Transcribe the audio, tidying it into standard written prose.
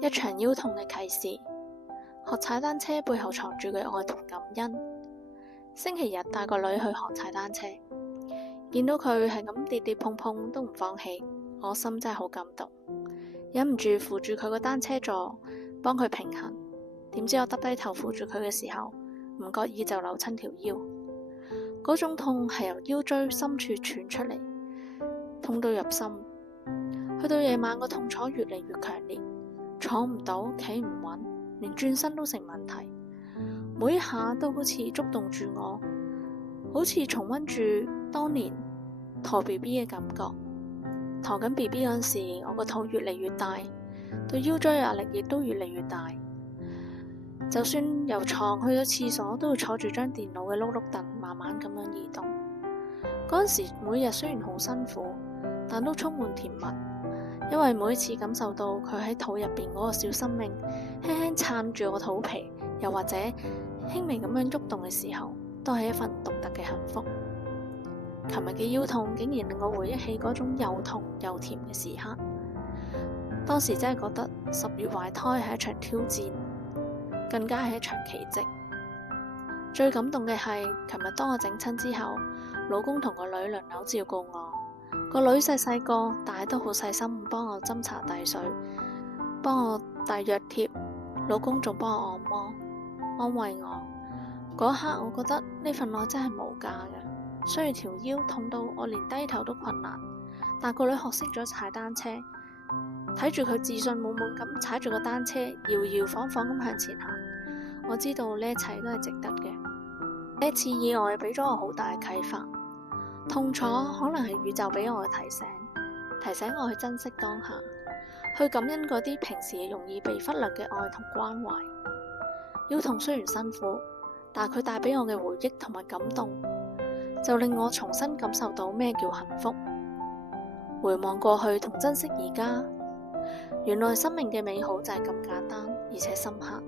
一場腰痛嘅啟示。學踩單車背後藏住嘅愛同感恩。星期日帶個女去學踩單車，見到佢係咁跌跌碰碰都唔放棄，我心真係好感動，忍唔住扶住佢個單車座幫佢平衡。點知我耷低頭扶住佢嘅時候，唔覺意就扭親條腰。嗰種痛係由腰椎深處傳出嚟，痛到入心。去到夜晚個痛楚越嚟越強烈，坐唔到，企唔穩，連轉身都成問題。每一下都好似觸動住我，好似重溫住當年陀 BB 嘅感覺。陀緊 BB 嗰時，我個肚越嚟越大，對腰椎壓力亦都越嚟越大。就算由床去咗廁所，都要坐住張電腦嘅碌碌凳，慢慢咁樣移動。嗰陣時每日雖然好辛苦，但都充滿甜蜜，因為每一次感受到佢喺肚入邊嗰個小生命輕輕撐住我肚皮，又或者輕微咁樣喐動嘅時候，都係一份獨特嘅幸福。琴日嘅腰痛竟然令我回憶起嗰種又痛又甜嘅時刻，當時真係覺得10月懷胎係一場挑戰，更加係一場奇蹟。最感動嘅係，琴日當我整親之後，老公同個女輪流照顧我。個女細細個，但係都好細心幫我斟茶遞水，幫我遞藥貼，老公仲幫我按摩，安慰我。嗰刻我覺得呢份愛真係無價嘅。雖然條腰痛到我連低頭都困難，但個女學識咗踩單車，睇住佢自信滿滿咁踩住個單車，搖搖晃晃咁向前行，我知道呢一切都係值得嘅。呢次意外俾咗我好大嘅啟發，痛楚可能係宇宙俾我嘅提醒，提醒我去珍惜當下，去感恩嗰啲平時容易被忽略嘅愛同關懷。腰痛雖然辛苦，但佢帶俾我嘅回憶同埋感動，就令我重新感受到咩叫幸福。回望過去同珍惜而家，原來生命嘅美好就係咁簡單而且深刻。